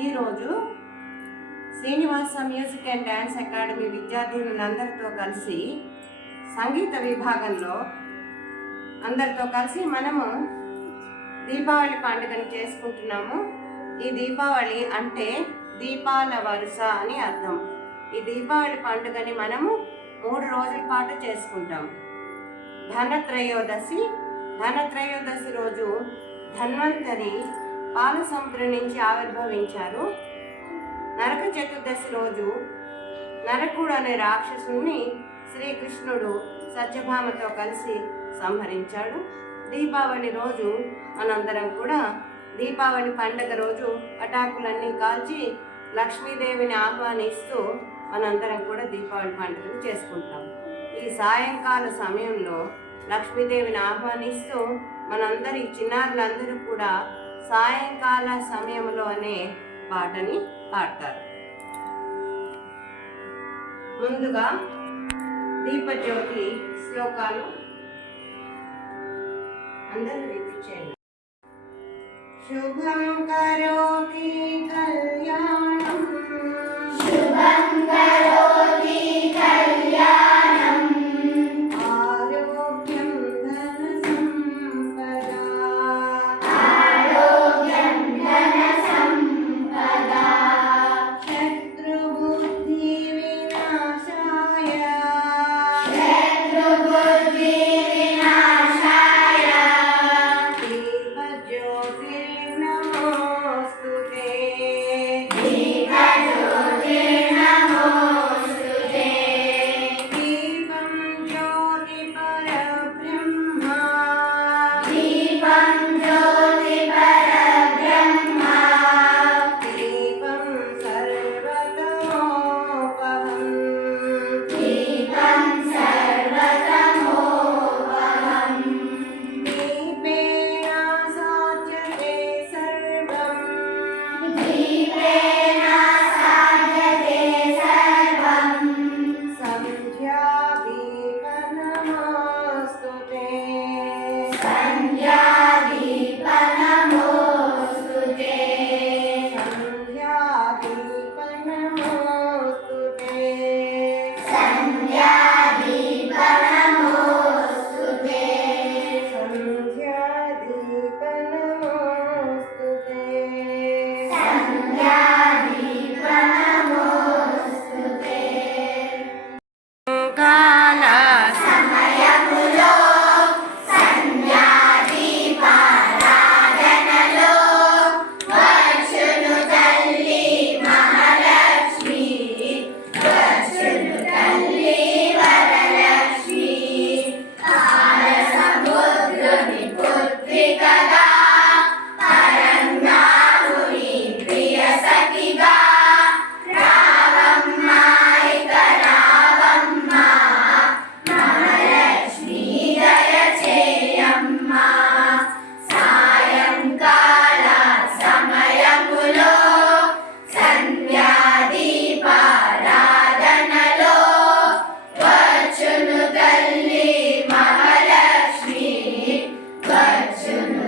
ఈరోజు Srinivasa music and dance academy విద్యార్థినులందరితో కలిసి సంగీత విభాగంలో అందరితో కలిసి మనము దీపావళి పండుగను చేసుకుంటున్నాము. ఈ దీపావళి అంటే దీపాల వరుస అని అర్థం. ఈ దీపావళి పండుగని మనము 3 రోజుల పాటు చేసుకుంటాం. ధనత్రయోదశి రోజు ధన్వంతరి పాల సముద్రం నుంచి ఆవిర్భవించారు. నరక చతుర్దశి రోజు నరకుడు అనే రాక్షసుని శ్రీకృష్ణుడు సత్యభామతో కలిసి సంహరించాడు. దీపావళి రోజు మనందరం కూడా దీపావళి పండుగ రోజు పటాకులన్నీ కాల్చి లక్ష్మీదేవిని ఆహ్వానిస్తూ మనందరం కూడా దీపావళి పండుగను చేసుకుంటాం. ఈ సాయంకాల సమయంలో లక్ష్మీదేవిని ఆహ్వానిస్తూ మనందరి చిన్నారులందరూ కూడా సాయంకాల సమయంలో అనే పాటని పాడతారు. ముందుగా దీపజ్యోతి శ్లోకాలు అందరూ రిపీట్ చేయండి. శుభం కరోతి కళ్యాణం, శుభం కరోతి కళ్యాణం, ఆరోగ్యం ధన సంపదా, ఆరోగ్యం ధన సంపదా, శత్రుబుద్ధి వినాశాయ, శత్రుబుద్ధి వినాశాయ, దీపజ్యోతిర్నమోస్తుతే, దీపజ్యోతిర్నమోస్తుతే, దీపం జ్యోతి పరబ్రహ్మ, దీపం జ్యోతి పరబ్రహ్మ, దీపం సర్వతమోపహం, దీపం సర్వతమోపహం, దీపేన సాధ్యతే సర్వం, దీపేన సాధ్యతే సర్వం, సంధ్యాదీపనమోస్తుతే, సంధ్యాదీపనమోస్తుతే, సంధ్యాదీపనమోస్తుతే, సంధ్యాదీపనమోస్తుతే, సంధ్యాదీపనమోస్తుతే, సంధ్యాదీపనమోస్తుతే. కాల సమయములో సంధ్యాదీపారాధనలో వచ్చును తల్లి మహాలక్ష్మి, వచ్చును తల్లి వరలక్ష్మి, పాల సముద్రుని పుత్రికగా, పరంధాముని ప్రియ సఖిగా, రావమ్మ ఇక రావమ్మ, మహాలక్ష్మి దయ చేయమ్మ. సాయంకాల సమయములో సంధ్యాదీపారాధనలో వచ్చును తల్లి మహాలక్ష్మి, వచ్చును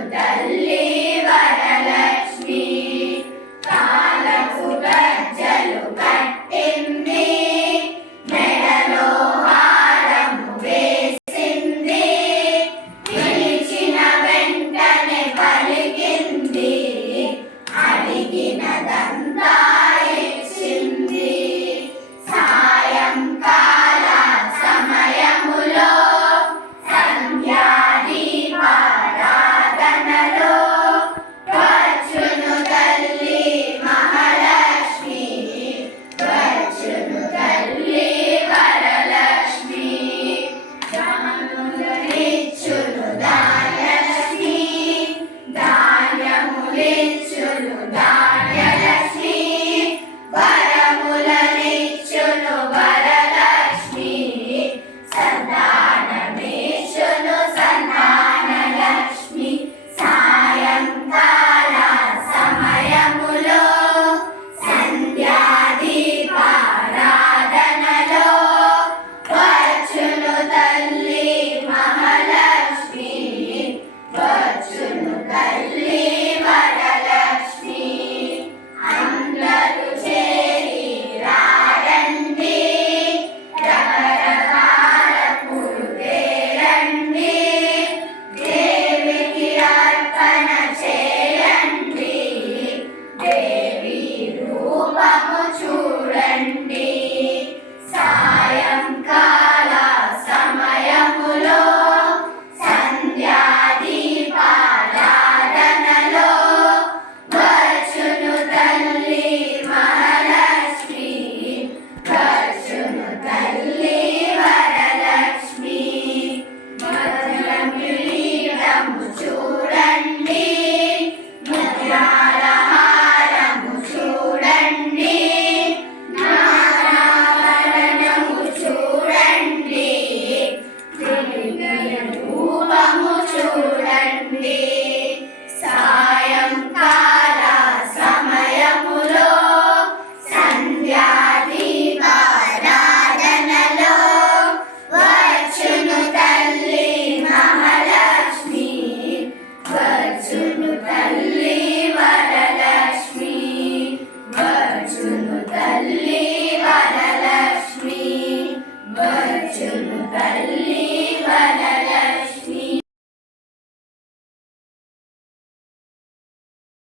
నీ